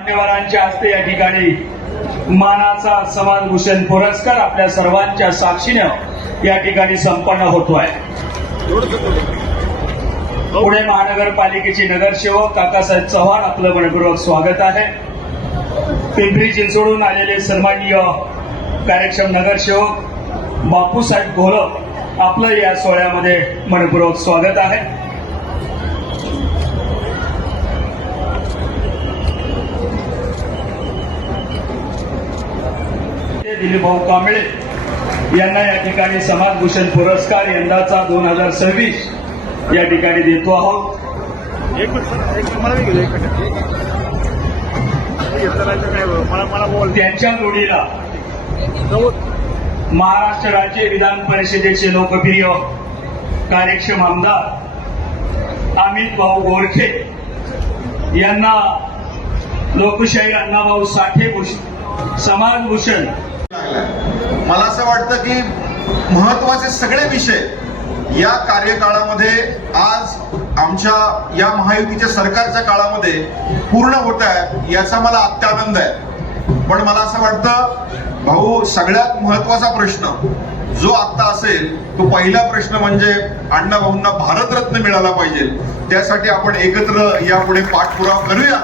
मान्यवरांच्या हस्ते या ठिकाणी मानाचा समाजभूषण पुरस्कार आपल्या सर्वांच्या साक्षीने या ठिकाणी संपन्न होतोय। पुणे महानगरपालिकेचे नगरसेवक काकासाहेब चव्हाण आपलं मनपूर्वक स्वागत आहे। पिंपरी चिंचवडून आलेले सन्माननीय कार्यक्षम नगरसेवक बापूसाहेब घोलप आपलं या सोहळ्यामध्ये मनपूर्वक स्वागत आहे। दिलीप भाऊ कांबळे यांना या ठिकाणी समाजभूषण पुरस्कार यंदाचा 2026 या ठिकाणी देतो आहोत। त्यांच्या जोडीला महाराष्ट्र राज्य विधान परिषदेचे लोकप्रिय कार्यक्षम आमदार अमित भाऊ गोरखे यांना लोकशाहीर अण्णाभाऊ साठे समाजभूषण। मला असं वाटतं की महत्वाचे सगळे विषय या कार्यकाळामध्ये आज आमच्या या महायुतीच्या सरकारच्या काळामध्ये पूर्ण होत आहे याचा मला अत्यानंद आहे। पण मला असं वाटतं भाऊ, सगळ्यात महत्वाचा प्रश्न जो आता असेल तो पहिला प्रश्न म्हणजे अण्णाभाऊंना भारतरत्न मिळाला पाहिजे। त्यासाठी आपण एकत्र यापुढे पाठपुरावा करूया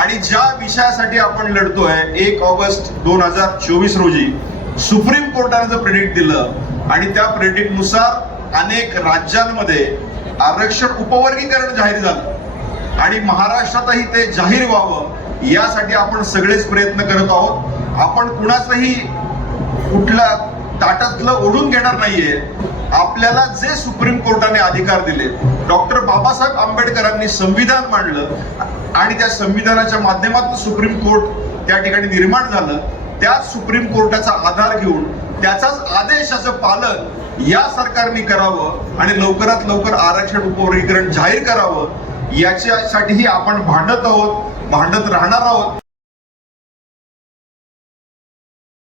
आणि ज्या विषयासाठी आपण लढतोय 1 ऑगस्ट 2024 रोजी सुप्रीम कोर्टाने जर प्रेडिक्ट दिलं आणि त्या प्रेडिक्टनुसार अनेक राज्यांमध्ये आरक्षण उपवर्गीकरण जाहीर झालं आणि महाराष्ट्रातही ते जाहीर व्हावं यासाठी आपण सगळेच प्रयत्न करत आहोत। आपण कुणाचंही कुठल्या ताटातलं ओढून घेणार नाहीये। आपल्याला जे सुप्रीम कोर्टाने अधिकार दिले, डॉक्टर बाबासाहेब आंबेडकरांनी संविधान मांडलं आणि त्या संविधानाच्या माध्यमातून सुप्रीम कोर्ट त्या ठिकाणी निर्माण झालं, त्या सुप्रीम कोर्टाचा आधार घेऊन त्याचाच आदेशाचं पालन या सरकारने करावं आणि लवकरात लवकर आरक्षण उपवर्गीकरण जाहीर करावं याच्यासाठीही आपण भांडत आहोत, भांडत राहणार आहोत।